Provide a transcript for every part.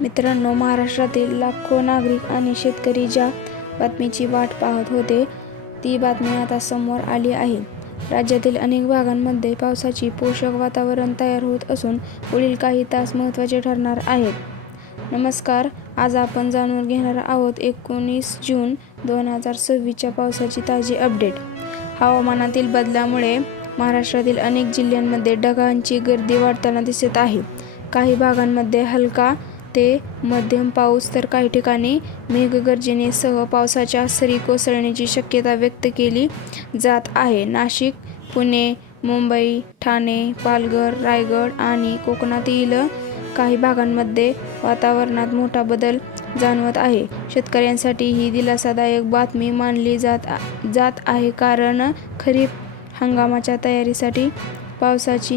मित्रांनो, महाराष्ट्रातील लाखो नागरिक आणि शेतकरी ज्या बातमीची वाट पाहत होते ती बातमी आता समोर आली आहे. राज्यातील अनेक भागांमध्ये पावसाचे पोषक वातावरण तयार होत असून पुढील काही तास महत्त्वाचे ठरणार आहेत. नमस्कार, आज आपण जाणून घेणार आहोत 19 जून 2026च्या पावसाची ताजी अपडेट. हवामानातील बदलामुळे महाराष्ट्रातील अनेक जिल्ह्यांमध्ये ढगांची गर्दी वाढताना दिसत आहे. काही भागांमध्ये हलका ते मध्यम पाऊस तर काही ठिकाणी मेघगर्जनेसह पावसाच्या सरी कोसळण्याची शक्यता व्यक्त केली जात आहे. नाशिक, पुणे, मुंबई, ठाणे, पालघर, रायगड आणि कोकणातील काही भागांमध्ये वातावरणात मोठा बदल जाणवत आहे. शेतकऱ्यांसाठी ही दिलासादायक बातमी मानली जात आहे, कारण खरीप हंगामाच्या तयारीसाठी पावसाची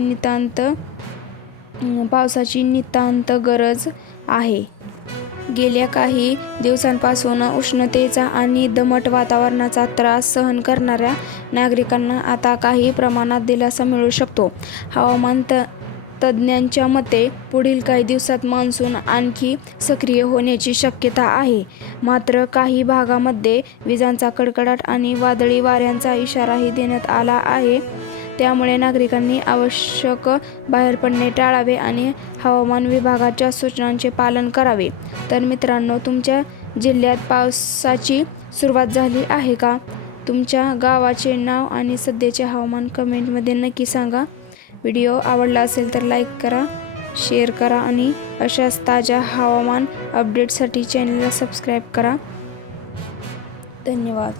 नितांत गरज आहे. गेल्या काही दिवसांपासून उष्णतेचा आणि दमट वातावरणाचा त्रास सहन करणाऱ्या नागरिकांना आता काही प्रमाणात दिलासा मिळू शकतो. हवामान तज्ज्ञांच्या मते पुढील काही दिवसात मान्सून आणखी सक्रिय होण्याची शक्यता आहे. मात्र काही भागांमध्ये विजांचा कडकडाट आणि वादळी वाऱ्यांचा इशाराही देण्यात आला आहे. त्यामुळे नागरिकांनी आवश्यक बाहेर पडणे टाळावे आणि हवामान विभागाच्या सूचनांचे पालन करावे. तर मित्रांनो, तुमच्या जिल्ह्यात पावसाची सुरुवात झाली आहे का? तुमच्या गावाचे नाव आणि सध्याचे हवामान कमेंटमध्ये नक्की सांगा. व्हिडिओ आवडला असेल तर लाईक करा, शेअर करा आणि अशाच ताज्या हवामान अपडेट्ससाठी चॅनलला सबस्क्राईब करा. धन्यवाद.